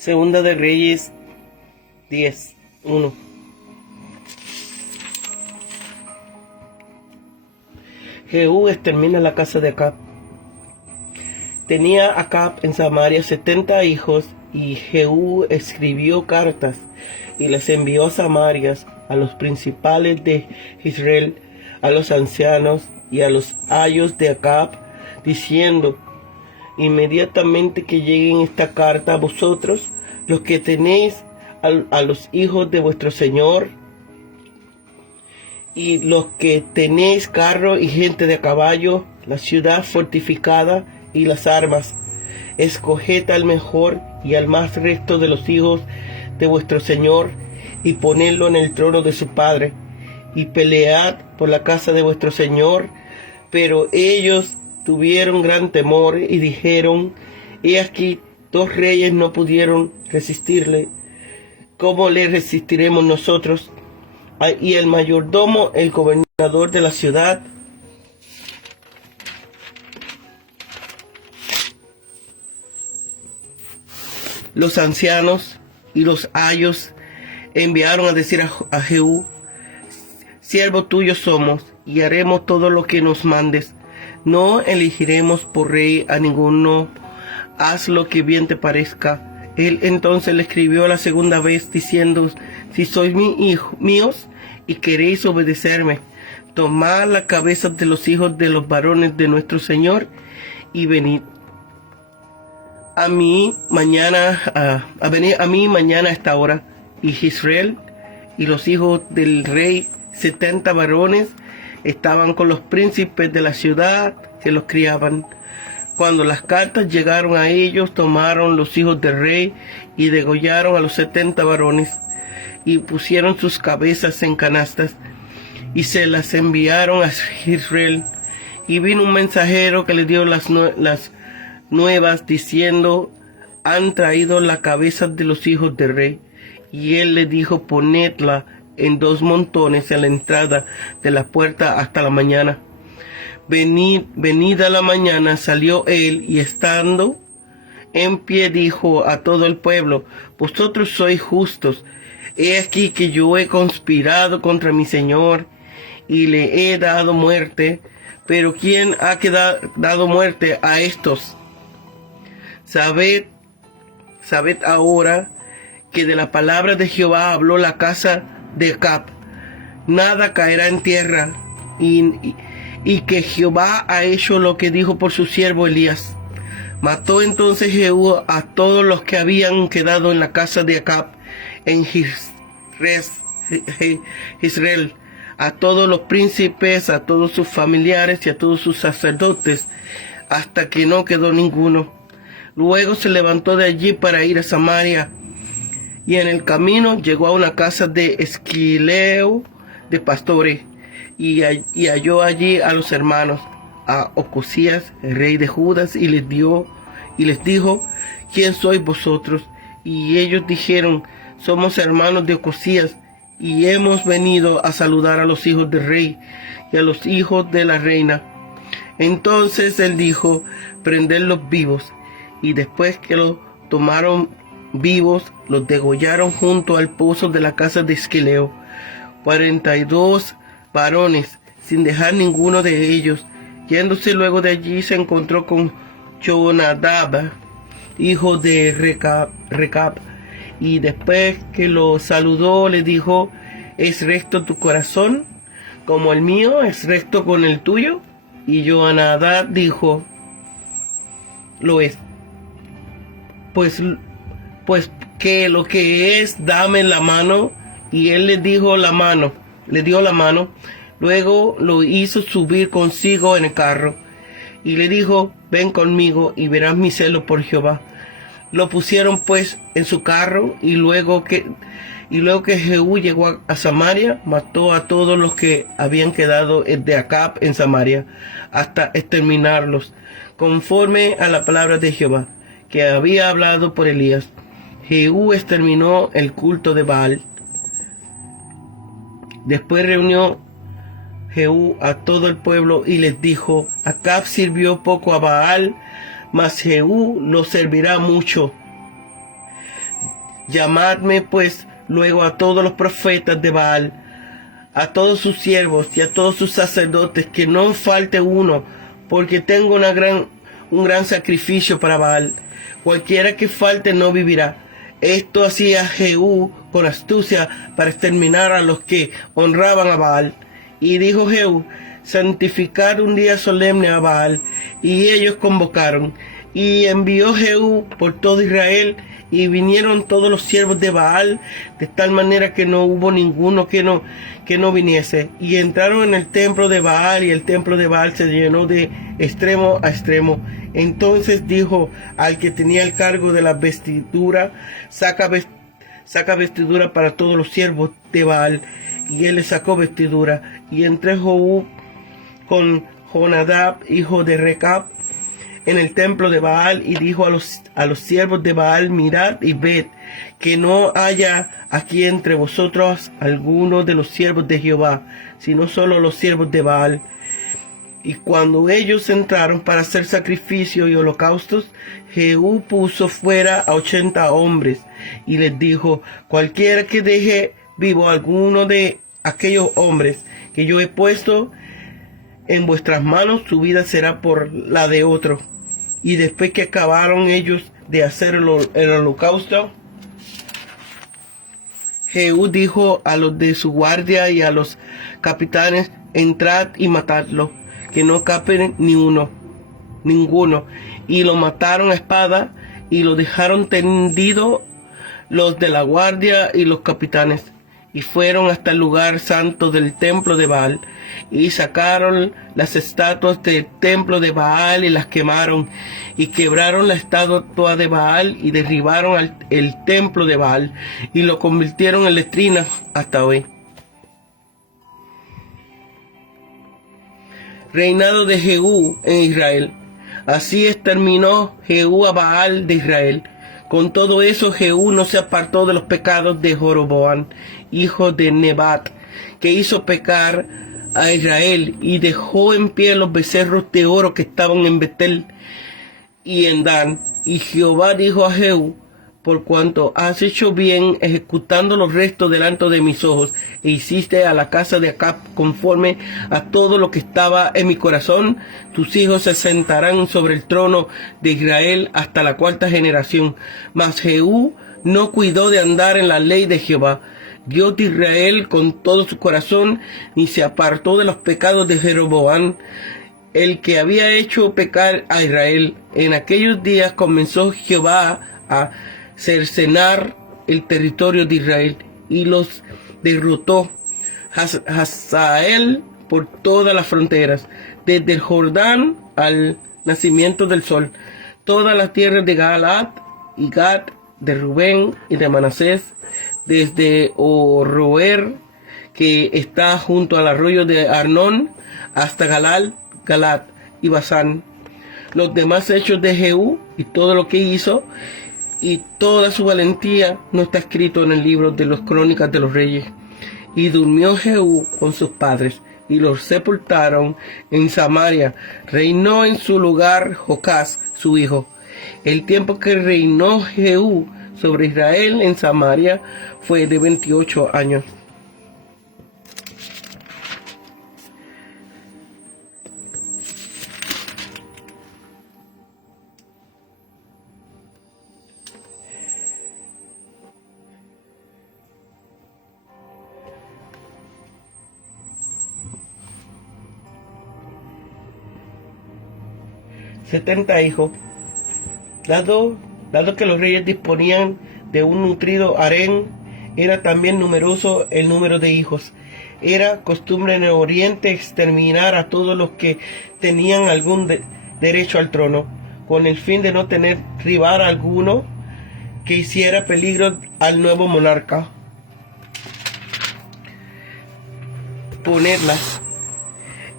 Segunda de Reyes 10:1. Jehú extermina la casa de Acab. Tenía Acab en Samaria 70 hijos, y Jehú escribió cartas y las envió a Samaria, a los principales de Israel, a los ancianos y a los ayos de Acab, diciendo: inmediatamente que lleguen esta carta a vosotros, los que tenéis a los hijos de vuestro señor, y los que tenéis carro y gente de caballo, la ciudad fortificada y las armas, escoged al mejor y al más recto de los hijos de vuestro señor, y ponedlo en el trono de su padre, y pelead por la casa de vuestro señor. Pero ellos tuvieron gran temor y dijeron: he aquí, 2 reyes no pudieron resistirle, ¿cómo le resistiremos nosotros? Y el mayordomo, el gobernador de la ciudad, los ancianos y los ayos enviaron a decir a Jehú: siervo tuyo somos, y haremos todo lo que nos mandes. No elegiremos por rey a ninguno, haz lo que bien te parezca. Él entonces le escribió la segunda vez, diciendo: si sois míos y queréis obedecerme, tomad la cabeza de los hijos de los varones de nuestro Señor, y venid a mí mañana a esta hora. Y Israel y los hijos del rey, 70 varones, estaban con los príncipes de la ciudad que los criaban. Cuando las cartas llegaron a ellos, tomaron los hijos del rey y degollaron a los 70 varones, y pusieron sus cabezas en canastas, y se las enviaron a Israel. Y vino un mensajero que le dio las nuevas, diciendo: han traído la cabeza de los hijos del rey. Y él le dijo: ponedla en 2 montones en la entrada de la puerta hasta la mañana. Venida la mañana, salió él, y estando en pie dijo a todo el pueblo: vosotros sois justos. He aquí que yo he conspirado contra mi señor, y le he dado muerte. Pero ¿quién ha dado muerte a estos? Sabed ahora que de la palabra de Jehová habló la casa de Acab. Nada caerá en tierra, y que Jehová ha hecho lo que dijo por su siervo Elías. Mató entonces Jehú a todos los que habían quedado en la casa de Acab en Israel, a todos los príncipes, a todos sus familiares y a todos sus sacerdotes, hasta que no quedó ninguno. Luego se levantó de allí para ir a Samaria, y en el camino llegó a una casa de Esquileo de pastores, y halló allí a los hermanos, a Ocosías, el rey de Judá, y les dijo: ¿quién sois vosotros? Y ellos dijeron: somos hermanos de Ocosías, y hemos venido a saludar a los hijos del rey y a los hijos de la reina. Entonces él dijo: prendedlos vivos. Y después que los tomaron vivos, los degollaron junto al pozo de la casa de Esquileo, 42 varones, sin dejar ninguno de ellos. Yéndose luego de allí, se encontró con Jonadab, hijo de Recab, y después que lo saludó, le dijo: ¿es recto tu corazón como el mío es recto con el tuyo? Y Jonadab dijo: lo es. Pues que lo que es, dame la mano. Y él le dio la mano. Luego lo hizo subir consigo en el carro, y le dijo: ven conmigo y verás mi celo por Jehová. Lo pusieron pues en su carro, y luego que Jehú llegó a Samaria, mató a todos los que habían quedado de Acab en Samaria, hasta exterminarlos, conforme a la palabra de Jehová, que había hablado por Elías. Jehú exterminó el culto de Baal. Después reunió Jehú a todo el pueblo y les dijo: Acab sirvió poco a Baal, mas Jehú lo servirá mucho. Llamadme pues luego a todos los profetas de Baal, a todos sus siervos y a todos sus sacerdotes, que no falte uno, porque tengo un gran sacrificio para Baal. Cualquiera que falte no vivirá. Esto hacía Jehú con astucia para exterminar a los que honraban a Baal. Y dijo Jehú: santificad un día solemne a Baal. Y ellos convocaron. Y envió Jehú por todo Israel, y vinieron todos los siervos de Baal, de tal manera que no hubo ninguno que no viniese. Y entraron en el templo de Baal, y el templo de Baal se llenó de extremo a extremo. Entonces dijo al que tenía el cargo de la vestidura: saca vestidura para todos los siervos de Baal. Y él le sacó vestidura. Y entró Jehú con Jonadab, hijo de Recab, en el templo de Baal, y dijo a los siervos de Baal: mirad y ved, que no haya aquí entre vosotros alguno de los siervos de Jehová, sino solo los siervos de Baal. Y cuando ellos entraron para hacer sacrificio y holocaustos, Jehú puso fuera a 80 hombres, y les dijo: cualquiera que deje vivo a alguno de aquellos hombres que yo he puesto en vuestras manos, su vida será por la de otro. Y después que acabaron ellos de hacer el holocausto, Jehú dijo a los de su guardia y a los capitanes: entrad y matadlo, que no capen ninguno. Y lo mataron a espada, y lo dejaron tendido los de la guardia y los capitanes. Y fueron hasta el lugar santo del templo de Baal, y sacaron las estatuas del templo de Baal y las quemaron, y quebraron la estatua de Baal y derribaron el templo de Baal, y lo convirtieron en letrinas hasta hoy. Reinado de Jehú en Israel. Así exterminó Jehú a Baal de Israel. Con todo eso, Jehú no se apartó de los pecados de Jeroboam, hijo de Nebat, que hizo pecar a Israel, y dejó en pie los becerros de oro que estaban en Betel y en Dan. Y Jehová dijo a Jehú: por cuanto has hecho bien ejecutando los restos delante de mis ojos, e hiciste a la casa de Acab conforme a todo lo que estaba en mi corazón, tus hijos se sentarán sobre el trono de Israel hasta la 4ª generación. Mas Jehú no cuidó de andar en la ley de Jehová, Dios de Israel, con todo su corazón, ni se apartó de los pecados de Jeroboam, el que había hecho pecar a Israel. En aquellos días comenzó Jehová a cercenar el territorio de Israel, y los derrotó Hazael por todas las fronteras, desde el Jordán al nacimiento del sol, todas las tierras de Galaad y Gad, de Rubén y de Manasés, desde Oroer, que está junto al arroyo de Arnón, hasta Galad y Basán. Los demás hechos de Jehú y todo lo que hizo y toda su valentía no está escrito en el libro de las crónicas de los reyes. Y durmió Jehú con sus padres, y los sepultaron en Samaria. Reinó en su lugar Jocás, su hijo. El tiempo que reinó Jehú sobre Israel en Samaria fue de 28 años. $70 hijos. Dado que los reyes disponían de un nutrido harén, era también numeroso el número de hijos. Era costumbre en el oriente exterminar a todos los que tenían algún derecho al trono, con el fin de no tener rival alguno que hiciera peligro al nuevo monarca. Ponerlas.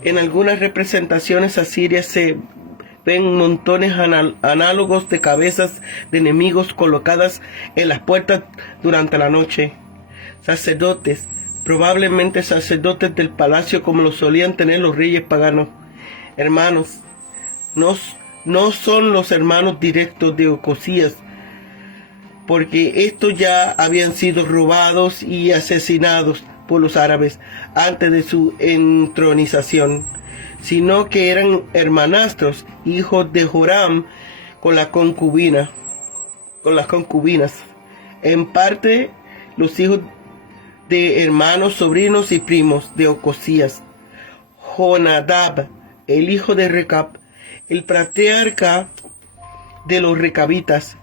En algunas representaciones asirias se ven montones análogos de cabezas de enemigos colocadas en las puertas durante la noche. Sacerdotes, probablemente sacerdotes del palacio como lo solían tener los reyes paganos. Hermanos, no son los hermanos directos de Ocosías, porque estos ya habían sido robados y asesinados por los árabes antes de su entronización, sino que eran hermanastros, hijos de Joram con las concubinas. En parte, los hijos de hermanos, sobrinos y primos de Ocosías. Jonadab, el hijo de Recab, el patriarca de los recabitas.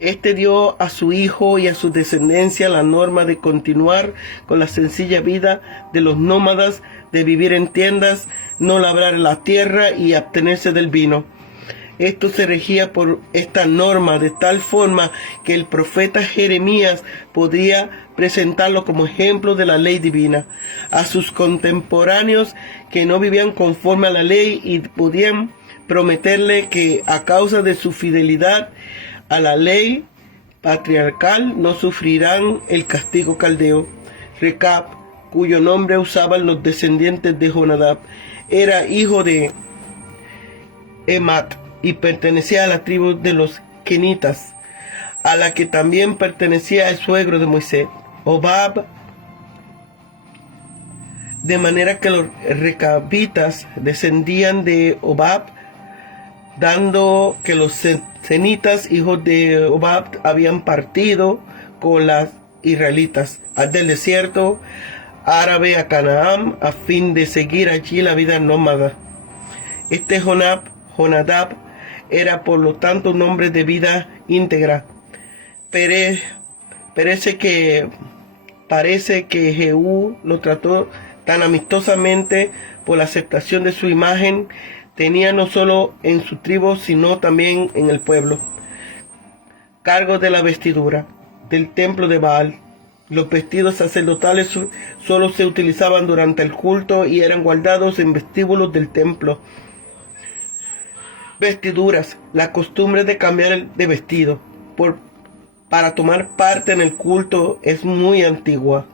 Este dio a su hijo y a su descendencia la norma de continuar con la sencilla vida de los nómadas, de vivir en tiendas, no labrar la tierra y abstenerse del vino. Esto se regía por esta norma de tal forma que el profeta Jeremías podría presentarlo como ejemplo de la ley divina a sus contemporáneos que no vivían conforme a la ley, y podían prometerle que a causa de su fidelidad a la ley patriarcal no sufrirán el castigo caldeo. Recab, cuyo nombre usaban los descendientes de Jonadab, era hijo de Emat y pertenecía a la tribu de los Kenitas, a la que también pertenecía el suegro de Moisés, Obab, de manera que los recabitas descendían de Obab, dando que los cenitas, hijos de Obab, habían partido con las israelitas del desierto árabe a Canaán a fin de seguir allí la vida nómada. Este Jonadab era por lo tanto un hombre de vida íntegra. Parece que Jehú lo trató tan amistosamente por la aceptación de su imagen. Tenía no solo en su tribu, sino también en el pueblo cargo de la vestidura del templo de Baal. Los vestidos sacerdotales solo se utilizaban durante el culto y eran guardados en vestíbulos del templo. Vestiduras, la costumbre de cambiar de vestido para tomar parte en el culto es muy antigua,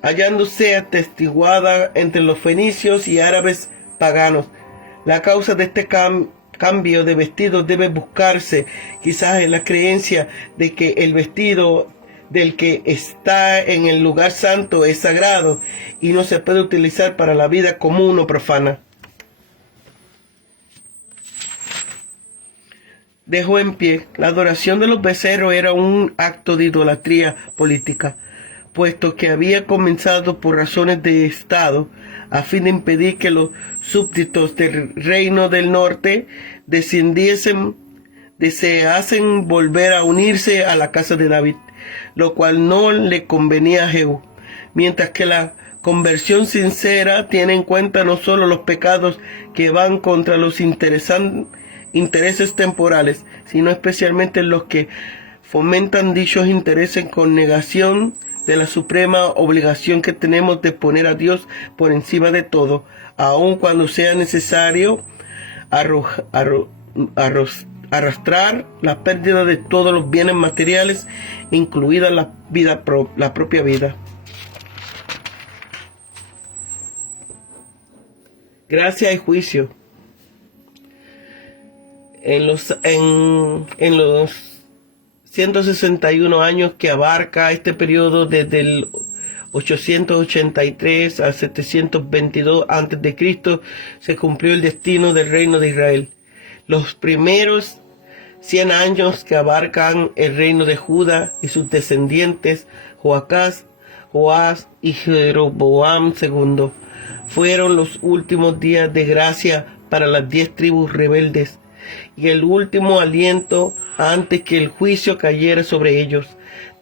hallándose atestiguada entre los fenicios y árabes paganos. La causa de este cambio de vestido debe buscarse quizás en la creencia de que el vestido del que está en el lugar santo es sagrado y no se puede utilizar para la vida común o profana. Dejó en pie. La adoración de los becerros era un acto de idolatría política, puesto que había comenzado por razones de Estado, a fin de impedir que los súbditos del reino del norte deseasen volver a unirse a la casa de David, lo cual no le convenía a Jehú, mientras que la conversión sincera tiene en cuenta no solo los pecados que van contra los intereses temporales, sino especialmente los que fomentan dichos intereses con negación de la suprema obligación que tenemos de poner a Dios por encima de todo, aun cuando sea necesario arrastrar la pérdida de todos los bienes materiales, incluida la propia vida. Gracia y juicio. En los 161 años que abarca este periodo desde el 883 a 722 a.C., se cumplió el destino del reino de Israel. Los primeros 100 años que abarcan el reino de Judá y sus descendientes, Joacás, Joás y Jeroboam II, fueron los últimos días de gracia para las 10 tribus rebeldes y el último aliento antes que el juicio cayera sobre ellos.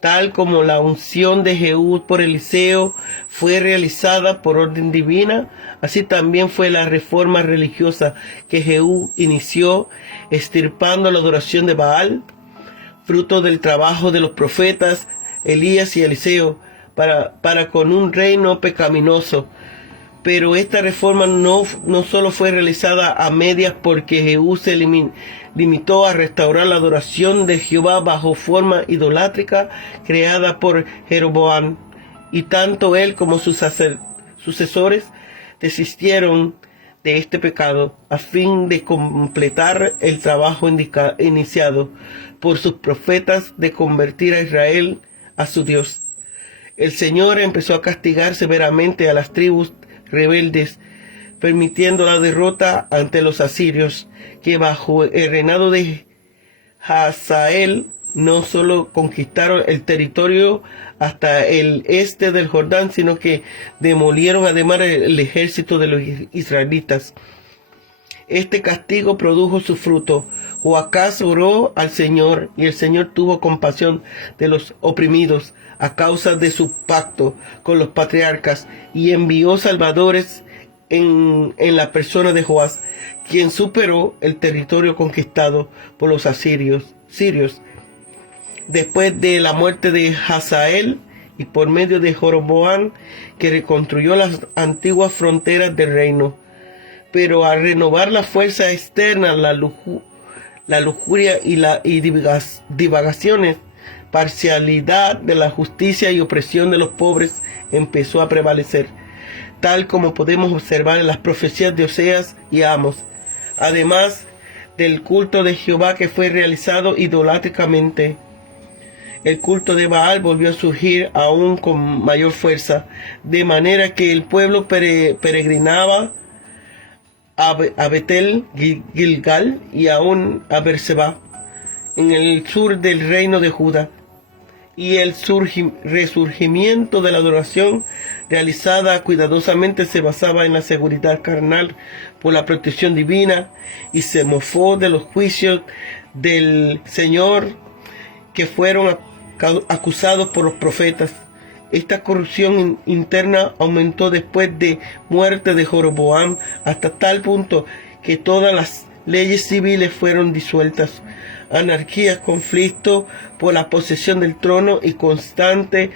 Tal como la unción de Jehú por Eliseo fue realizada por orden divina, así también fue la reforma religiosa que Jehú inició, extirpando la adoración de Baal, fruto del trabajo de los profetas Elías y Eliseo, para con un reino pecaminoso. Pero esta reforma no solo fue realizada a medias, porque Jehú se limitó a restaurar la adoración de Jehová bajo forma idolátrica creada por Jeroboam, y tanto él como sus sucesores desistieron de este pecado a fin de completar el trabajo iniciado por sus profetas de convertir a Israel a su Dios. El Señor empezó a castigar severamente a las tribus rebeldes, permitiendo la derrota ante los asirios, que bajo el reinado de Hazael no solo conquistaron el territorio hasta el este del Jordán, sino que demolieron además el ejército de los israelitas. Este castigo produjo su fruto. Joacás oró al Señor, y el Señor tuvo compasión de los oprimidos a causa de su pacto con los patriarcas, y envió salvadores en la persona de Joás, quien superó el territorio conquistado por los sirios. Después de la muerte de Hazael y por medio de Jeroboam, que reconstruyó las antiguas fronteras del reino. Pero al renovar la fuerza externa, la lujuria y divagaciones, parcialidad de la justicia y opresión de los pobres empezó a prevalecer, tal como podemos observar en las profecías de Oseas y Amos. Además del culto de Jehová que fue realizado idolátricamente, el culto de Baal volvió a surgir aún con mayor fuerza, de manera que el pueblo peregrinaba a Betel, Gilgal y aún a Berseba, en el sur del reino de Judá. Y el resurgimiento de la adoración realizada cuidadosamente se basaba en la seguridad carnal por la protección divina, y se mofó de los juicios del Señor que fueron acusados por los profetas. Esta corrupción interna aumentó después de muerte de Jeroboam hasta tal punto que todas las leyes civiles fueron disueltas. Anarquías, conflictos por la posesión del trono y constantes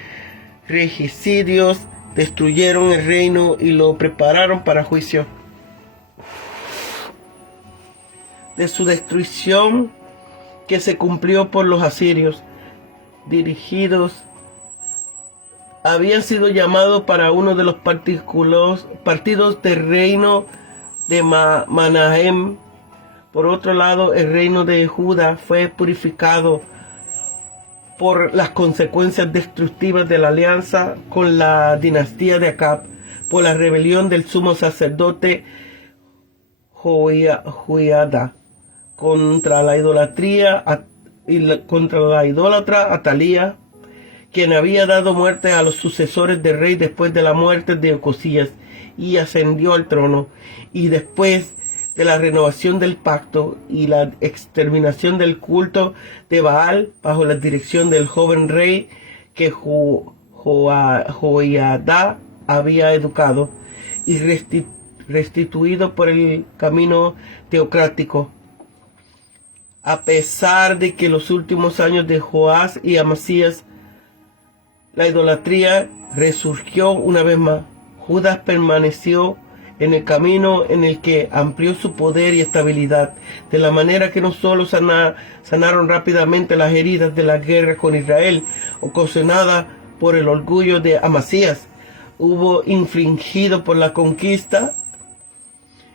regicidios destruyeron el reino y lo prepararon para juicio. De su destrucción, que se cumplió por los asirios, dirigidos, había sido llamado para uno de los partidos del reino de Manahem. Por otro lado, el reino de Judá fue purificado por las consecuencias destructivas de la alianza con la dinastía de Acab, por la rebelión del sumo sacerdote Joiada contra la idólatra Atalía, quien había dado muerte a los sucesores del rey después de la muerte de Ocosías, y ascendió al trono. Y después de la renovación del pacto y la exterminación del culto de Baal bajo la dirección del joven rey que Joiada había educado y restituido por el camino teocrático. A pesar de que los últimos años de Joás y Amasías, la idolatría resurgió una vez más, Judas permaneció en el camino en el que amplió su poder y estabilidad, de la manera que no solo sanaron rápidamente las heridas de la guerra con Israel, ocasionada por el orgullo de Amasías, hubo infligido por la conquista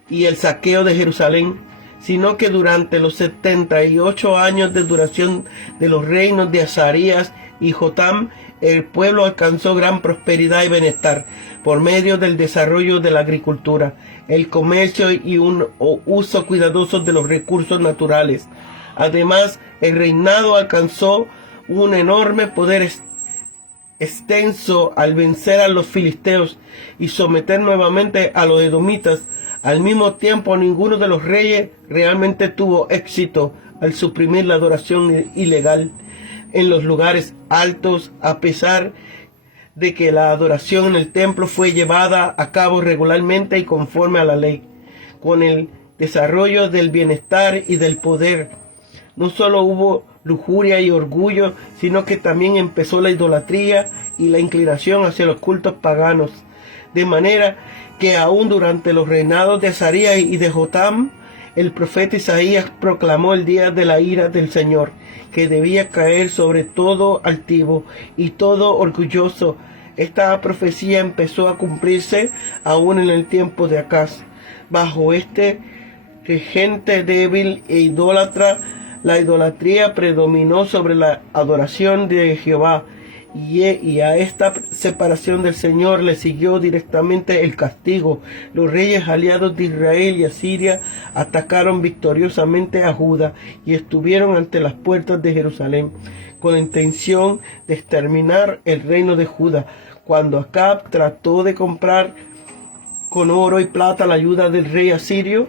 y el saqueo de Jerusalén, sino que durante los 78 años de duración de los reinos de Azarías y Jotam, el pueblo alcanzó gran prosperidad y bienestar por medio del desarrollo de la agricultura, el comercio y un uso cuidadoso de los recursos naturales. Además, el reinado alcanzó un enorme poder extenso al vencer a los filisteos y someter nuevamente a los edomitas. Al mismo tiempo, ninguno de los reyes realmente tuvo éxito al suprimir la adoración ilegal en los lugares altos, a pesar de que la adoración en el templo fue llevada a cabo regularmente y conforme a la ley. Con el desarrollo del bienestar y del poder, no solo hubo lujuria y orgullo, sino que también empezó la idolatría y la inclinación hacia los cultos paganos, de manera que aún durante los reinados de Azarías y de Jotam, el profeta Isaías proclamó el día de la ira del Señor, que debía caer sobre todo altivo y todo orgulloso. Esta profecía empezó a cumplirse aún en el tiempo de Acaz. Bajo este regente débil e idólatra, la idolatría predominó sobre la adoración de Jehová, y a esta separación del Señor le siguió directamente el castigo. Los reyes aliados de Israel y Asiria atacaron victoriosamente a Judá y estuvieron ante las puertas de Jerusalén con la intención de exterminar el reino de Judá. Cuando Acab trató de comprar con oro y plata la ayuda del rey asirio,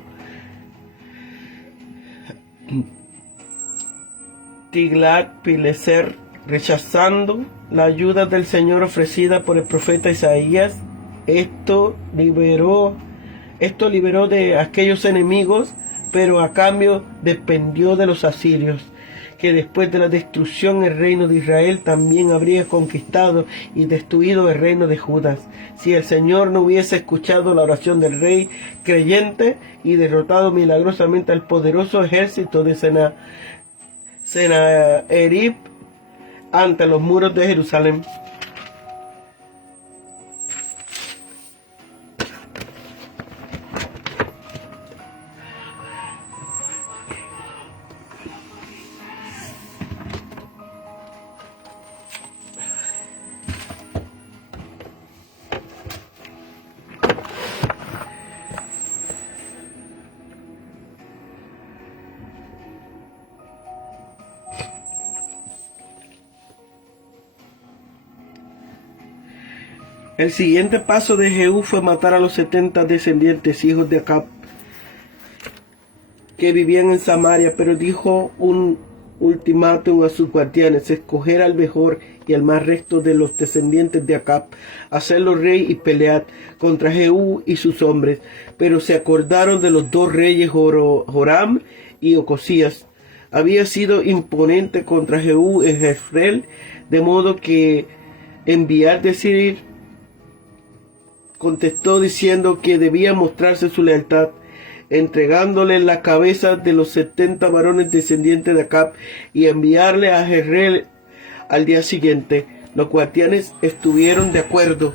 Tiglat-Pileser, rechazando la ayuda del Señor ofrecida por el profeta Isaías, esto liberó de aquellos enemigos, pero a cambio dependió de los asirios, que después de la destrucción el reino de Israel también habría conquistado y destruido el reino de Judá, si el Señor no hubiese escuchado la oración del rey creyente y derrotado milagrosamente al poderoso ejército de Sennaherib ante los muros de Jerusalén. El siguiente paso de Jehú fue matar a los 70 descendientes, hijos de Acab, que vivían en Samaria, pero dijo un ultimátum a sus guardianes: escoger al mejor y al más recto de los descendientes de Acab, hacerlo rey y pelear contra Jehú y sus hombres. Pero se acordaron de los dos reyes, Joram y Ocosías. Había sido imponente contra Jehú en Jezreel, de modo que enviar decir contestó diciendo que debía mostrarse su lealtad, entregándole la cabeza de los 70 varones descendientes de Acab y enviarle a Jezreel al día siguiente. Los guardianes estuvieron de acuerdo.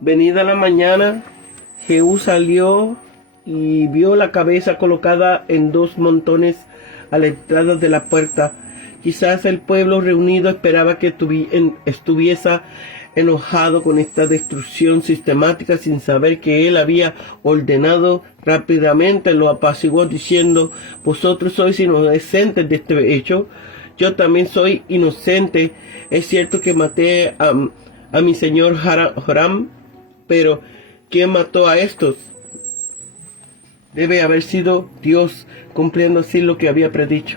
Venida la mañana, Jehú salió y vio la cabeza colocada en dos montones a la entrada de la puerta. Quizás el pueblo reunido esperaba que estuviese enojado con esta destrucción sistemática, sin saber que él había ordenado rápidamente. Lo apaciguó diciendo: vosotros sois inocentes de este hecho, yo también soy inocente. Es cierto que maté a mi señor Joram, pero ¿quién mató a estos? Debe haber sido Dios, cumpliendo así lo que había predicho.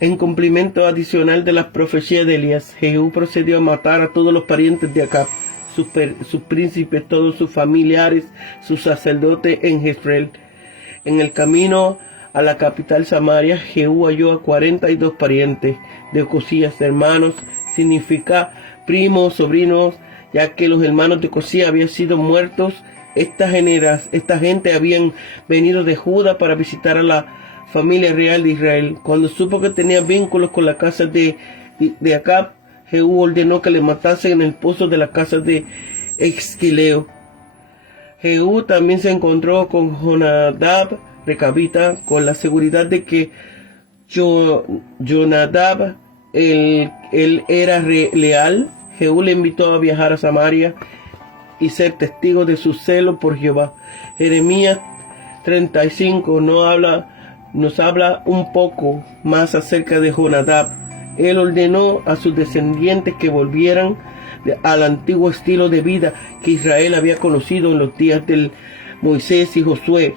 En cumplimiento adicional de las profecías de Elías, Jehú procedió a matar a todos los parientes de Acab, sus príncipes, todos sus familiares, sus sacerdotes en Jezreel. En el camino a la capital Samaria, Jehú halló a 42 parientes de Ocosías, hermanos, significa primos, sobrinos, ya que los hermanos de Ocosías habían sido muertos. Esta gente habían venido de Judá para visitar a la familia real de Israel. Cuando supo que tenía vínculos con la casa de Acab, Jehú ordenó que le matasen en el pozo de la casa de Exquileo. Jehú también se encontró con Jonadab, recabita, con la seguridad de que Jonadab, él era leal. Jehú le invitó a viajar a Samaria y ser testigo de su celo por Jehová. Jeremías 35 nos habla un poco más acerca de Jonadab. Él ordenó a sus descendientes que volvieran al antiguo estilo de vida que Israel había conocido en los días de Moisés y Josué,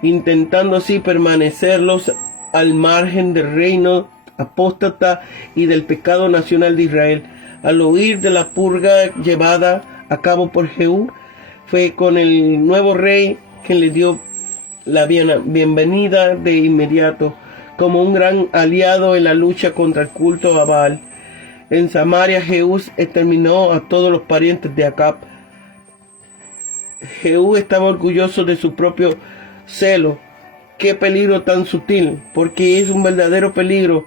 intentando así permanecerlos al margen del reino apóstata y del pecado nacional de Israel. Al oír de la purga llevada a cabo por Jehú, fue con el nuevo rey quien le dio la bienvenida de inmediato como un gran aliado en la lucha contra el culto a Baal. En Samaria Jehú exterminó a todos los parientes de Acab. Jehú estaba orgulloso de su propio celo. Qué peligro tan sutil, porque es un verdadero peligro.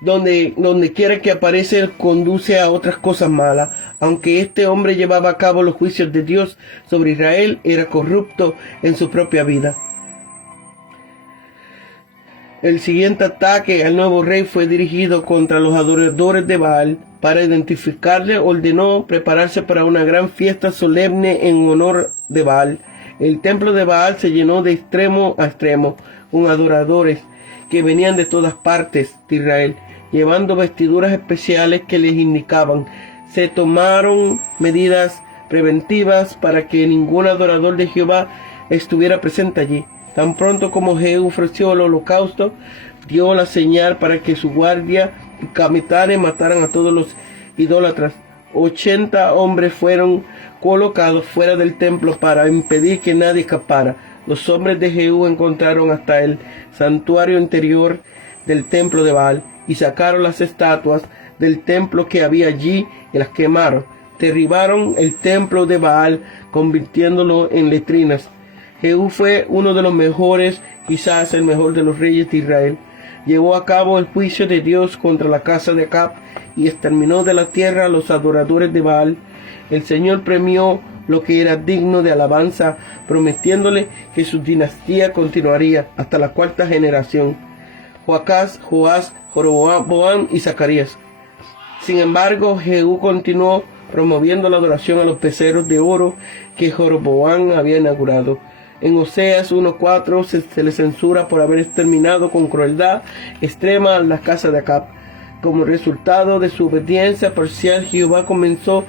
Donde quiera que aparece, conduce a otras cosas malas. Aunque este hombre llevaba a cabo los juicios de Dios sobre Israel, era corrupto en su propia vida. El siguiente ataque al nuevo rey fue dirigido contra los adoradores de Baal. Para identificarle, ordenó prepararse para una gran fiesta solemne en honor de Baal. El templo de Baal se llenó de extremo a extremo con adoradores que venían de todas partes de Israel, llevando vestiduras especiales que les indicaban. Se tomaron medidas preventivas para que ningún adorador de Jehová estuviera presente allí. Tan pronto como Jehú ofreció el holocausto, dio la señal para que su guardia y capitanes mataran a todos los idólatras. 80 hombres fueron colocados fuera del templo para impedir que nadie escapara. Los hombres de Jehú encontraron hasta el santuario interior del templo de Baal y sacaron las estatuas del templo que había allí y las quemaron. Derribaron el templo de Baal, convirtiéndolo en letrinas. Jehú fue uno de los mejores, quizás el mejor de los reyes de Israel. Llevó a cabo el juicio de Dios contra la casa de Acab y exterminó de la tierra a los adoradores de Baal. El Señor premió lo que era digno de alabanza, prometiéndole que su dinastía continuaría hasta la cuarta generación: Joacás, Joás, Joroboam y Zacarías. Sin embargo, Jehú continuó promoviendo la adoración a los becerros de oro que Joroboam había inaugurado. En Oseas 1:4 se le censura por haber exterminado con crueldad extrema la casa de Acab. Como resultado de su obediencia parcial, Jehová comenzó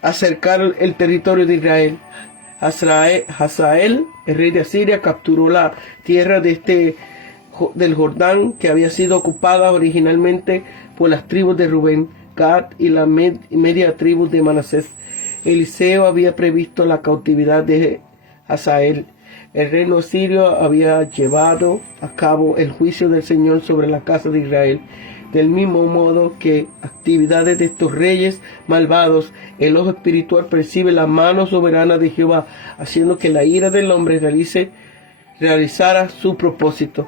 a cercar el territorio de Israel. Hazael, el rey de Asiria, capturó la tierra del Jordán, que había sido ocupada originalmente por las tribus de Rubén, Gad y la media tribu de Manasés. Eliseo había previsto la cautividad de Hazael. El reino asirio había llevado a cabo el juicio del Señor sobre la casa de Israel. Del mismo modo que actividades de estos reyes malvados, el ojo espiritual percibe la mano soberana de Jehová, haciendo que la ira del hombre realizara su propósito.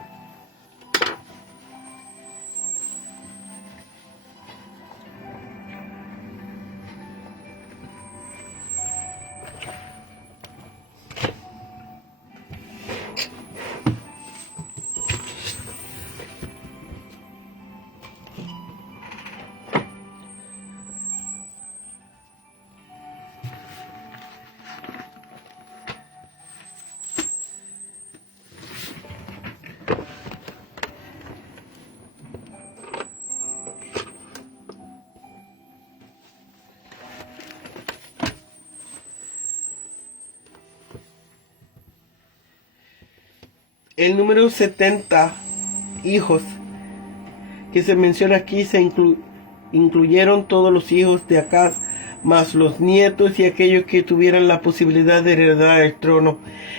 El número 70 hijos que se menciona aquí incluyeron todos los hijos de Acaz, más los nietos y aquellos que tuvieran la posibilidad de heredar el trono.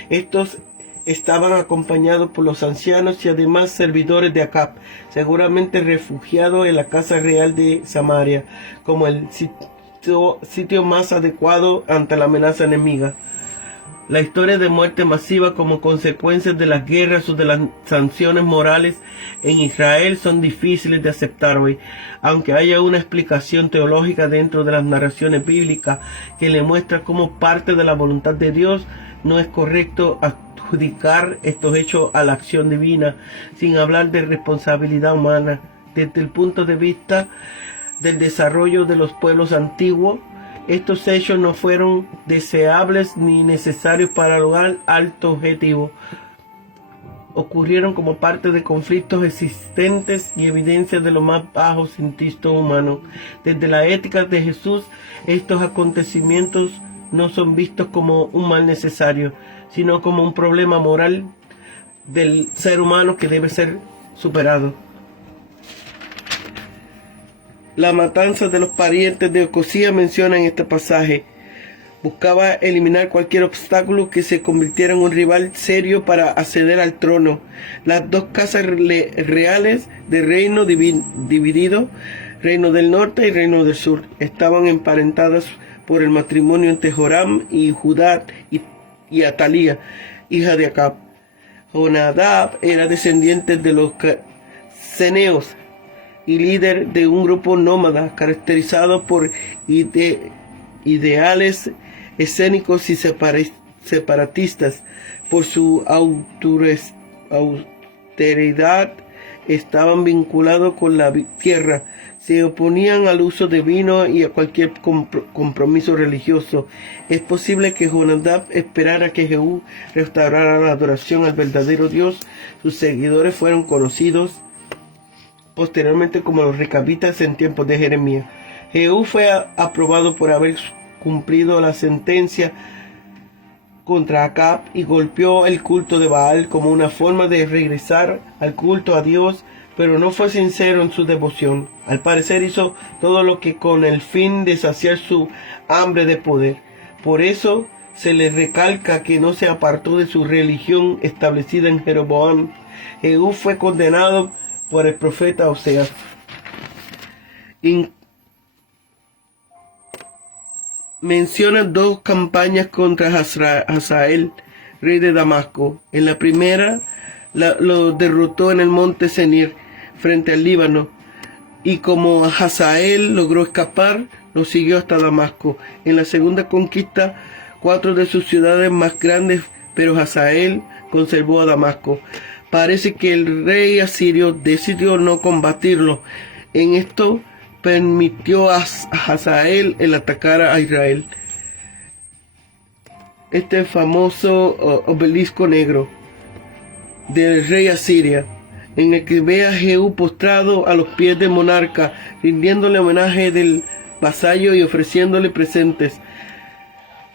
Estos estaban acompañados por los ancianos y además servidores de Acab, seguramente refugiados en la casa real de Samaria, como el sitio más adecuado ante la amenaza enemiga. La historia de muerte masiva como consecuencia de las guerras o de las sanciones morales en Israel son difíciles de aceptar hoy, aunque haya una explicación teológica dentro de las narraciones bíblicas que le muestra cómo parte de la voluntad de Dios. No es correcto adjudicar estos hechos a la acción divina sin hablar de responsabilidad humana. Desde el punto de vista del desarrollo de los pueblos antiguos, estos hechos no fueron deseables ni necesarios para lograr alto objetivo. Ocurrieron como parte de conflictos existentes y evidencias de los más bajos instintos humanos. Desde la ética de Jesús, estos acontecimientos no son vistos como un mal necesario, sino como un problema moral del ser humano que debe ser superado. La matanza de los parientes de Ocosías menciona en este pasaje. Buscaba eliminar cualquier obstáculo que se convirtiera en un rival serio para acceder al trono. Las dos casas reales del reino dividido, reino del norte y reino del sur, estaban emparentadas por el matrimonio entre Joram y Judá y Atalía, hija de Acab. Jonadab era descendiente de los ceneos y líder de un grupo nómada caracterizado por ideales escénicos y separatistas. Por su austeridad estaban vinculados con la tierra, se oponían al uso de vino y a cualquier compromiso religioso. Es posible que Jonadab esperara que Jehú restaurara la adoración al verdadero Dios. Sus seguidores fueron conocidos posteriormente como los recabitas en tiempos de Jeremías. Jehú fue aprobado por haber cumplido la sentencia contra Acab y golpeó el culto de Baal como una forma de regresar al culto a Dios, pero no fue sincero en su devoción. Al parecer hizo todo lo que con el fin de saciar su hambre de poder. Por eso se le recalca que no se apartó de su religión establecida en Jeroboam. Jehú fue condenado por el profeta Oseas. Menciona dos campañas contra Hazael, rey de Damasco. En la primera lo derrotó en el monte Senir, frente al Líbano, y como Hazael logró escapar, lo siguió hasta Damasco. En la segunda conquista, 4 de sus ciudades más grandes, pero Hazael conservó a Damasco. Parece que el rey asirio decidió no combatirlo. En esto permitió a Hazael el atacar a Israel. Este famoso obelisco negro del rey asiria, en el que ve a Jehú postrado a los pies del monarca, rindiéndole homenaje del vasallo y ofreciéndole presentes.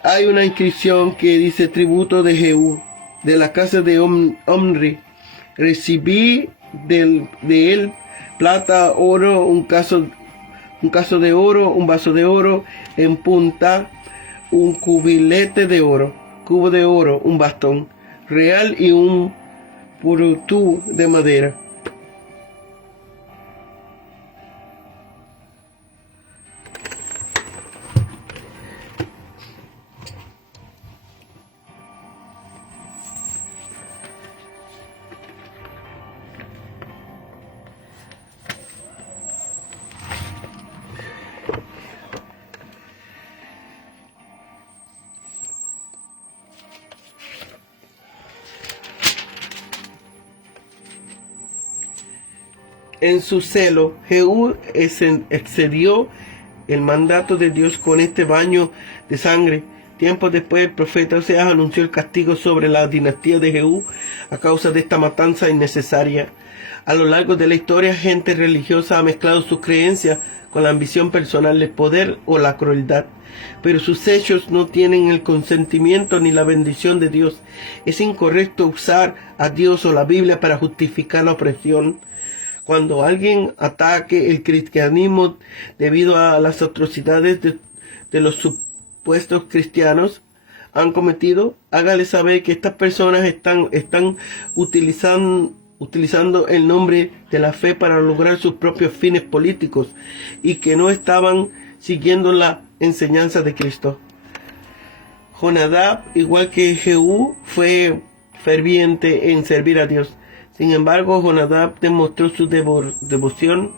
Hay una inscripción que dice: tributo de Jehú, de la casa de Omri. Recibí de él plata, oro, un caso de oro, un vaso de oro en punta, un cubilete de oro, cubo de oro, un bastón real y un purutú de madera. En su celo, Jehú excedió el mandato de Dios con este baño de sangre. Tiempo después, el profeta Oseas anunció el castigo sobre la dinastía de Jehú a causa de esta matanza innecesaria. A lo largo de la historia, gente religiosa ha mezclado sus creencias con la ambición personal del poder o la crueldad, pero sus hechos no tienen el consentimiento ni la bendición de Dios. Es incorrecto usar a Dios o la Biblia para justificar la opresión. Cuando alguien ataque el cristianismo debido a las atrocidades de los supuestos cristianos han cometido, hágale saber que estas personas están utilizando el nombre de la fe para lograr sus propios fines políticos y que no estaban siguiendo la enseñanza de Cristo. Jonadab, igual que Jehú, fue ferviente en servir a Dios. Sin embargo, Jonadab demostró su devoción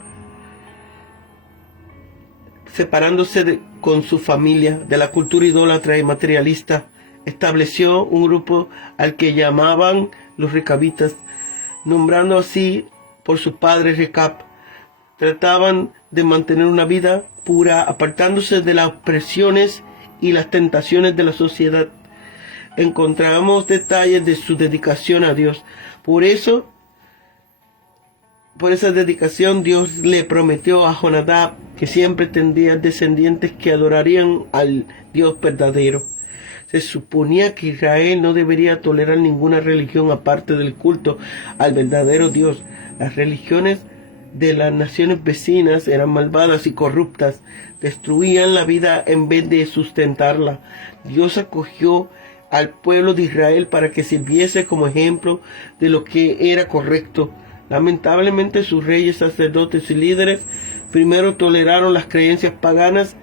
separándose con su familia de la cultura idólatra y materialista. Estableció un grupo al que llamaban los recabitas, nombrando así por su padre Recab. Trataban de mantener una vida pura, apartándose de las presiones y las tentaciones de la sociedad. Encontramos detalles de su dedicación a Dios. Por esa dedicación, Dios le prometió a Jonadab que siempre tendría descendientes que adorarían al Dios verdadero. Se suponía que Israel no debería tolerar ninguna religión aparte del culto al verdadero Dios. Las religiones de las naciones vecinas eran malvadas y corruptas, destruían la vida en vez de sustentarla. Dios acogió al pueblo de Israel para que sirviese como ejemplo de lo que era correcto. Lamentablemente sus reyes, sacerdotes y líderes primero toleraron las creencias paganas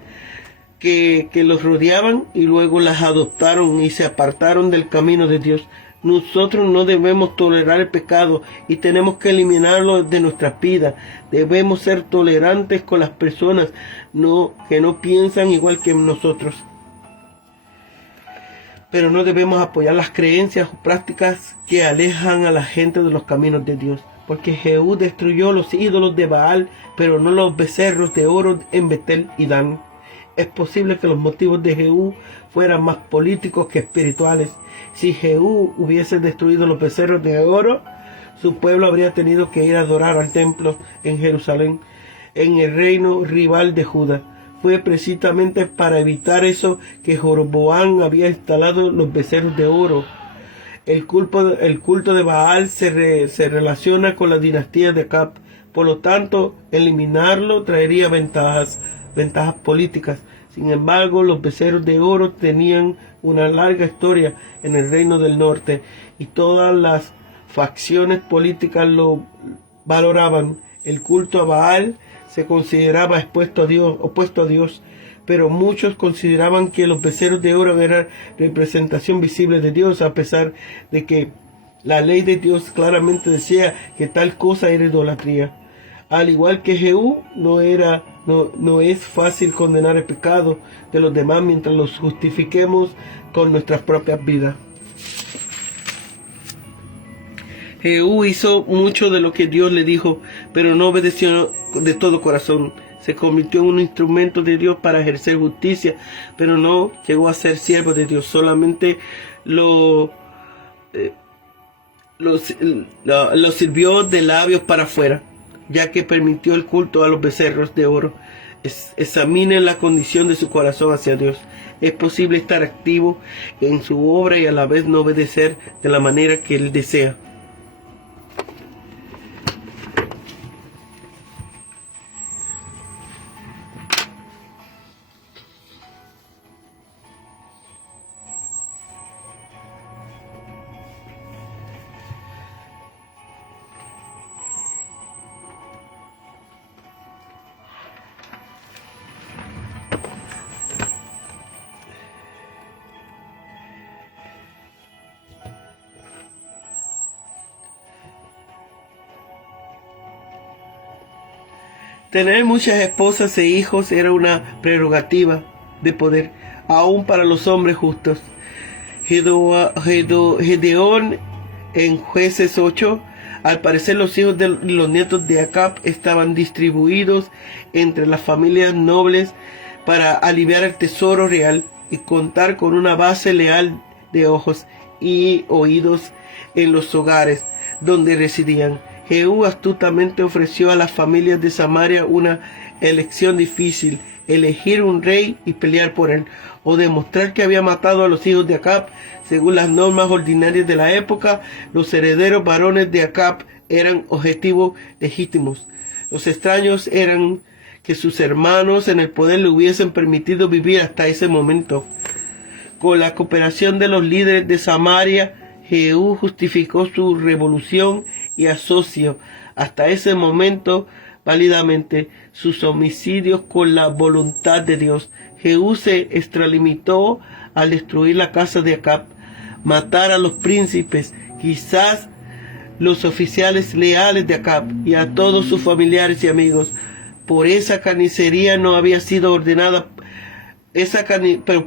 que los rodeaban y luego las adoptaron y se apartaron del camino de Dios. Nosotros no debemos tolerar el pecado y tenemos que eliminarlo de nuestras vidas. Debemos ser tolerantes con las personas que no piensan igual que nosotros. Pero no debemos apoyar las creencias o prácticas que alejan a la gente de los caminos de Dios. Porque Jehú destruyó los ídolos de Baal, pero no los becerros de oro en Betel y Dan. Es posible que los motivos de Jehú fueran más políticos que espirituales. Si Jehú hubiese destruido los becerros de oro, su pueblo habría tenido que ir a adorar al templo en Jerusalén, en el reino rival de Judá. Fue precisamente para evitar eso que Jeroboam había instalado los becerros de oro. El culto de Baal se relaciona con la dinastía de Acab. Por lo tanto, eliminarlo traería ventajas políticas. Sin embargo, los becerros de oro tenían una larga historia en el reino del norte y todas las facciones políticas lo valoraban. El culto a Baal se consideraba opuesto a Dios, pero muchos consideraban que los becerros de oro eran representación visible de Dios, a pesar de que la ley de Dios claramente decía que tal cosa era idolatría. Al igual que Jehú, no es fácil condenar el pecado de los demás mientras los justifiquemos con nuestras propias vidas. Jehú hizo mucho de lo que Dios le dijo, pero no obedeció de todo corazón. Se convirtió en un instrumento de Dios para ejercer justicia, pero no llegó a ser siervo de Dios. Solamente lo sirvió de labios para afuera, ya que permitió el culto a los becerros de oro. Examine la condición de su corazón hacia Dios. Es posible estar activo en su obra y a la vez no obedecer de la manera que Él desea. Tener muchas esposas e hijos era una prerrogativa de poder, aún para los hombres justos. Gedeón en Jueces 8, al parecer los hijos de los nietos de Acab estaban distribuidos entre las familias nobles para aliviar el tesoro real y contar con una base leal de ojos y oídos en los hogares donde residían. Jehú astutamente ofreció a las familias de Samaria una elección difícil: elegir un rey y pelear por él, o demostrar que había matado a los hijos de Acab. Según las normas ordinarias de la época, los herederos varones de Acab eran objetivos legítimos. Los extraños eran que sus hermanos en el poder le hubiesen permitido vivir hasta ese momento. Con la cooperación de los líderes de Samaria, Jehú justificó su revolución y asoció hasta ese momento válidamente sus homicidios con la voluntad de Dios. Jehú se extralimitó al destruir la casa de Acab, matar a los príncipes, quizás los oficiales leales de Acab, y a todos sus familiares y amigos. Por esa carnicería no había sido ordenada,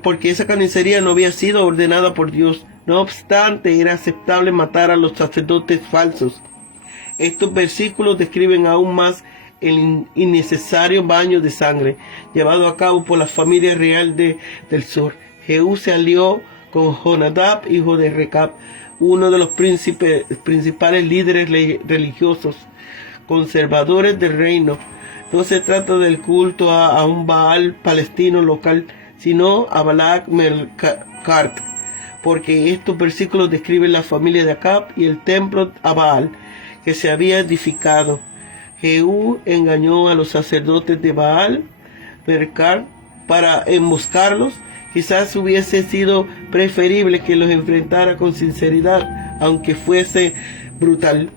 porque esa carnicería no había sido ordenada por Dios. No obstante, era aceptable matar a los sacerdotes falsos. Estos versículos describen aún más el innecesario baño de sangre llevado a cabo por la familia real del sur. Jehú se alió con Jonadab, hijo de Recab, uno de los principales líderes religiosos conservadores del reino. No se trata del culto a un Baal palestino local, sino a Balak Melcart, porque estos versículos describen la familia de Acab y el templo a Baal que se había edificado. Jehú engañó a los sacerdotes de Baal Mercar para emboscarlos. Quizás hubiese sido preferible que los enfrentara con sinceridad, aunque fuese brutal.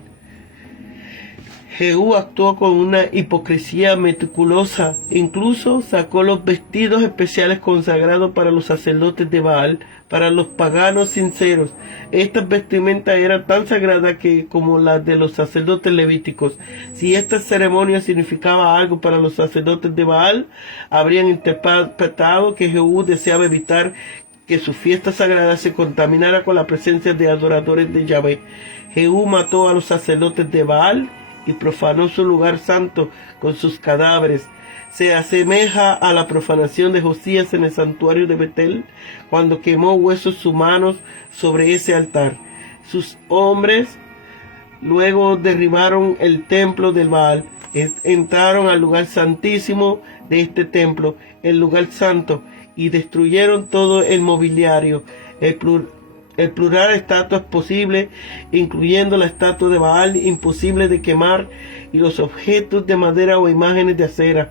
Jehú actuó con una hipocresía meticulosa. Incluso sacó los vestidos especiales consagrados para los sacerdotes de Baal, para los paganos sinceros. Estas vestimentas eran tan sagradas como las de los sacerdotes levíticos. Si esta ceremonia significaba algo para los sacerdotes de Baal, habrían interpretado que Jehú deseaba evitar que su fiesta sagrada se contaminara con la presencia de adoradores de Yahvé. Jehú mató a los sacerdotes de Baal y profanó su lugar santo con sus cadáveres. Se asemeja a la profanación de Josías en el santuario de Betel, cuando quemó huesos humanos sobre ese altar. Sus hombres luego derribaron el templo del Baal, entraron al lugar santísimo de este templo, el lugar santo, y destruyeron todo el mobiliario. El plural estatuas posible, incluyendo la estatua de Baal, imposible de quemar, y los objetos de madera o imágenes de acera,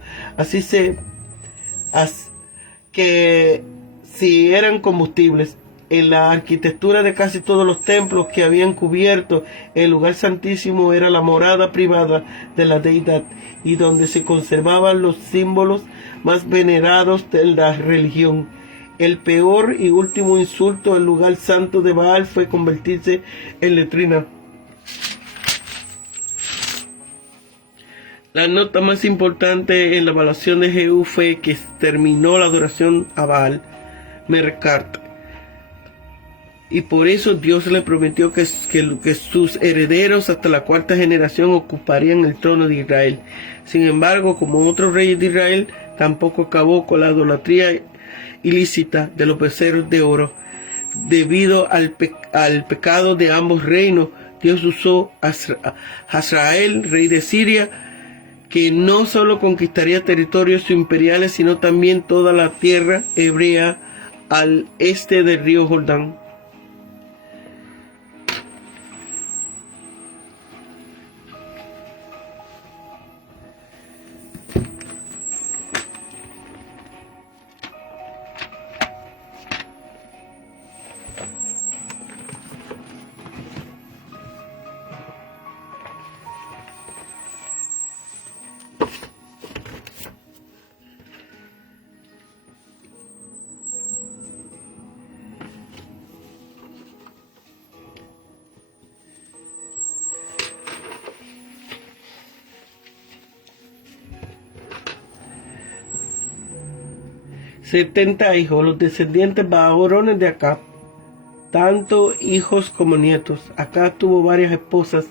que si eran combustibles. En la arquitectura de casi todos los templos que habían cubierto el lugar santísimo era la morada privada de la deidad, y donde se conservaban los símbolos más venerados de la religión. El peor y último insulto al lugar santo de Baal fue convertirse en letrina. La nota más importante en la evaluación de Jehú fue que terminó la adoración a Baal Mercat, y por eso Dios le prometió que sus herederos hasta la cuarta generación ocuparían el trono de Israel. Sin embargo, como otros reyes de Israel, tampoco acabó con la idolatría ilícita de los becerros de oro. Debido al pecado de ambos reinos, Dios usó a Hazael, rey de Siria, que no solo conquistaría territorios imperiales, sino también toda la tierra hebrea al este del río Jordán. Setenta hijos, los descendientes varones de Acab, tanto hijos como nietos. Acab tuvo varias esposas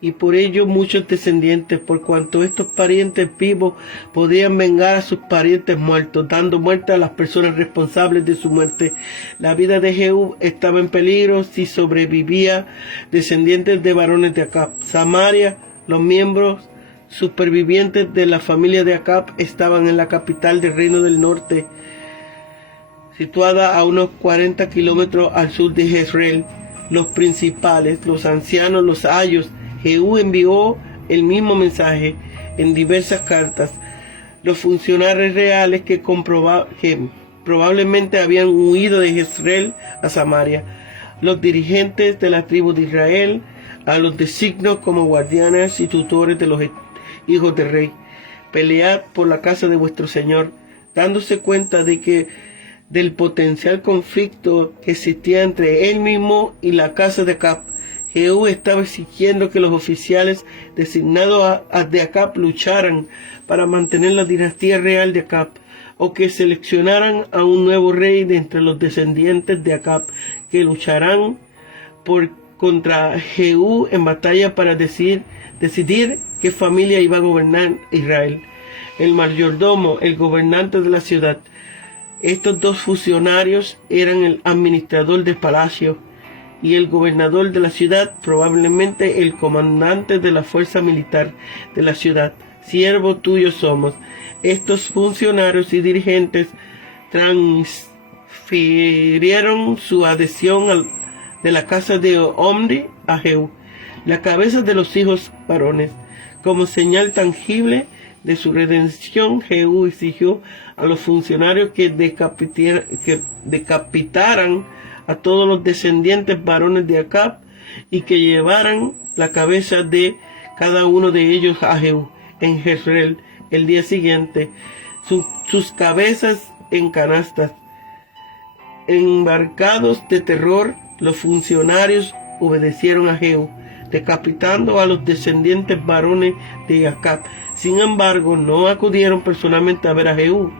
y por ello muchos descendientes, por cuanto estos parientes vivos podían vengar a sus parientes muertos, dando muerte a las personas responsables de su muerte. La vida de Jehú estaba en peligro si sobrevivía descendientes de varones de Acab. Samaria, los miembros supervivientes de la familia de Acab estaban en la capital del reino del norte, situada a unos 40 kilómetros al sur de Jezreel. Los principales, los ancianos, los ayos, Jehú envió el mismo mensaje en diversas cartas. Los funcionarios reales que probablemente habían huido de Jezreel a Samaria, los dirigentes de la tribu de Israel, a los designos como guardianes y tutores de los hijos del rey. Pelead por la casa de vuestro Señor, dándose cuenta del potencial conflicto que existía entre él mismo y la casa de Acab. Jehú estaba exigiendo que los oficiales designados de Acab lucharan para mantener la dinastía real de Acab, o que seleccionaran a un nuevo rey de entre los descendientes de Acab, que lucharán contra Jehú en batalla para decidir qué familia iba a gobernar Israel. El mayordomo, el gobernante de la ciudad. Estos dos funcionarios eran el administrador del palacio y el gobernador de la ciudad, probablemente el comandante de la fuerza militar de la ciudad. Siervo tuyo somos. Estos funcionarios y dirigentes transfirieron su adhesión de la casa de Omri a Jehú, la cabeza de los hijos varones. Como señal tangible de su redención, Jehú exigió a los funcionarios que decapitaran a todos los descendientes varones de Acab y que llevaran la cabeza de cada uno de ellos a Jehú en Jezreel el día siguiente, sus cabezas en canastas. Embarcados de terror, los funcionarios obedecieron a Jehú, decapitando a los descendientes varones de Acab. Sin embargo, no acudieron personalmente a ver a Jehú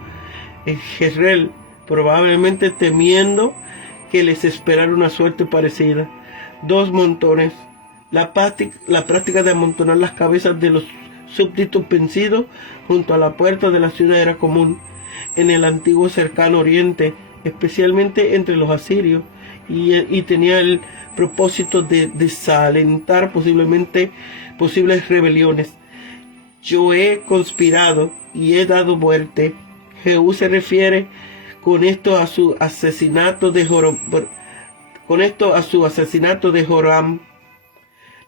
en Jezreel, probablemente temiendo que les esperara una suerte parecida. 2 montones. La práctica de amontonar las cabezas de los súbditos vencidos junto a la puerta de la ciudad era común en el antiguo cercano oriente, especialmente entre los asirios, y tenía el propósito de desalentar posibles rebeliones. Yo he conspirado y he dado muerte. Jehú se refiere con esto a su asesinato de Joram.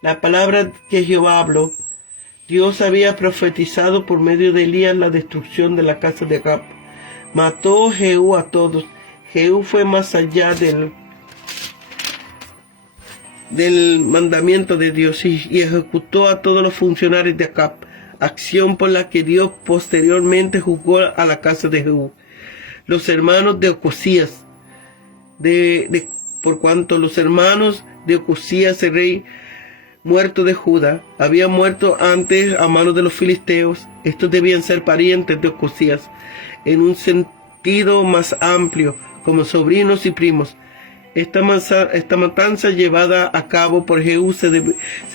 La palabra que Jehová habló. Dios había profetizado por medio de Elías la destrucción de la casa de Acab. Mató Jehú a todos. Jehú fue más allá del mandamiento de Dios y ejecutó a todos los funcionarios de Acab, acción por la que Dios posteriormente juzgó a la casa de Jehú. Los hermanos de Ocosías, por cuanto los hermanos de Ocosías, el rey muerto de Judá, habían muerto antes a manos de los filisteos. Estos debían ser parientes de Ocosías, en un sentido más amplio, como sobrinos y primos. Esta matanza llevada a cabo por Jehú se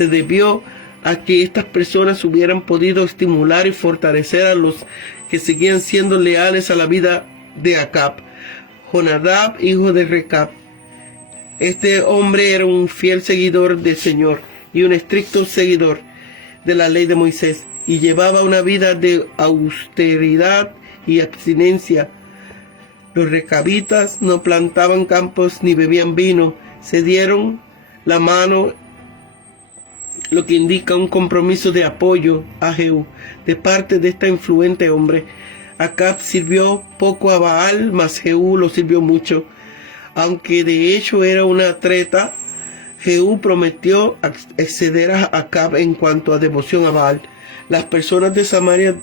debió a que estas personas hubieran podido estimular y fortalecer a los que seguían siendo leales a la vida de Acab. Jonadab, hijo de Recab. Este hombre era un fiel seguidor del Señor y un estricto seguidor de la ley de Moisés, y llevaba una vida de austeridad y abstinencia. Los recabitas no plantaban campos ni bebían vino, se dieron la mano, lo que indica un compromiso de apoyo a Jehú de parte de este influente hombre. Acab sirvió poco a Baal, mas Jehú lo sirvió mucho. Aunque de hecho era una treta, Jehú prometió exceder a Acab en cuanto a devoción a Baal. Las personas de Samaria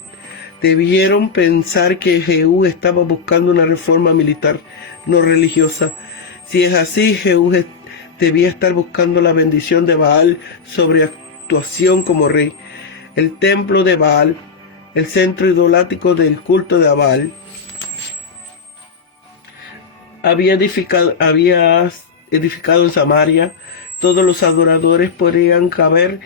debieron pensar que Jehú estaba buscando una reforma militar, no religiosa. Si es así, Jehú debía estar buscando la bendición de Baal sobre actuación como rey. El templo de Baal, el centro idolátrico del culto de Baal, había edificado en Samaria. Todos los adoradores podrían caber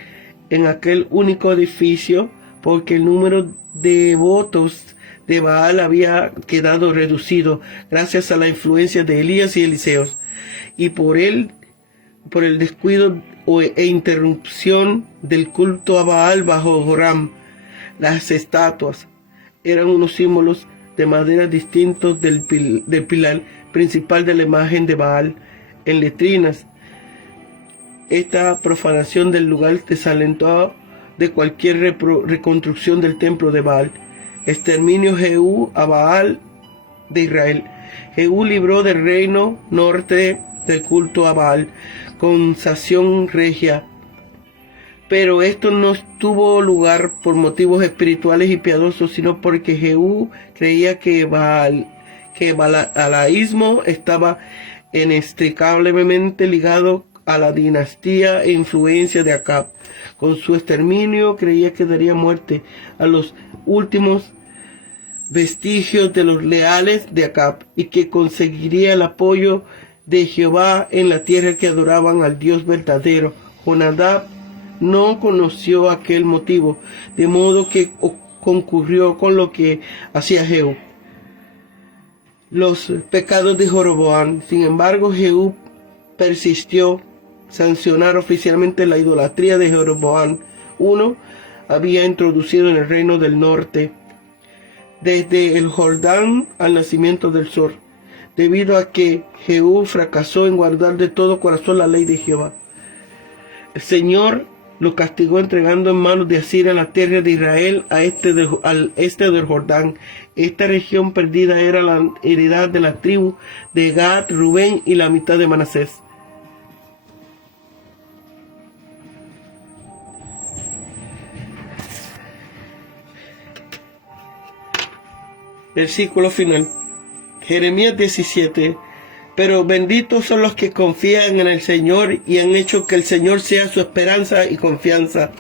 en aquel único edificio, porque el número de devotos de Baal había quedado reducido gracias a la influencia de Elías y Eliseos, y por el descuido e interrupción del culto a Baal bajo Joram. Las estatuas eran unos símbolos de madera distintos del pilar principal de la imagen de Baal en letrinas. Esta profanación del lugar desalentó de cualquier reconstrucción del templo de Baal. Exterminio Jehú a Baal de Israel. Jehú libró del reino norte del culto a Baal con sanción regia. Pero esto no tuvo lugar por motivos espirituales y piadosos, sino porque Jehú creía que Baalaísmo estaba inextricablemente ligado a la dinastía e influencia de Acab. Con su exterminio creía que daría muerte a los últimos vestigios de los leales de Acab y que conseguiría el apoyo de Jehová en la tierra que adoraban al Dios verdadero. Jonadab no conoció aquel motivo, de modo que concurrió con lo que hacía Jehú. Los pecados de Jeroboam. Sin embargo, Jehú persistió sancionar oficialmente la idolatría de Jeroboam I. Había introducido en el reino del norte, desde el Jordán al nacimiento del sol, debido a que Jehú fracasó en guardar de todo corazón la ley de Jehová. El Señor lo castigó entregando en manos de Asiria la tierra de Israel al este del Jordán. Esta región perdida era la heredad de la tribu de Gad, Rubén y la mitad de Manasés. Versículo final. Jeremías 17. Pero benditos son los que confían en el Señor y han hecho que el Señor sea su esperanza y confianza.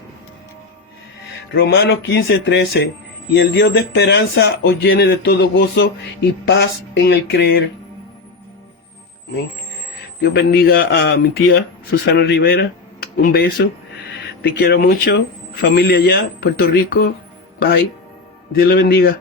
Romanos 15:13. Y el Dios de esperanza os llene de todo gozo y paz en el creer. Amén. Dios bendiga a mi tía Susana Rivera. Un beso. Te quiero mucho. Familia allá, Puerto Rico. Bye. Dios le bendiga.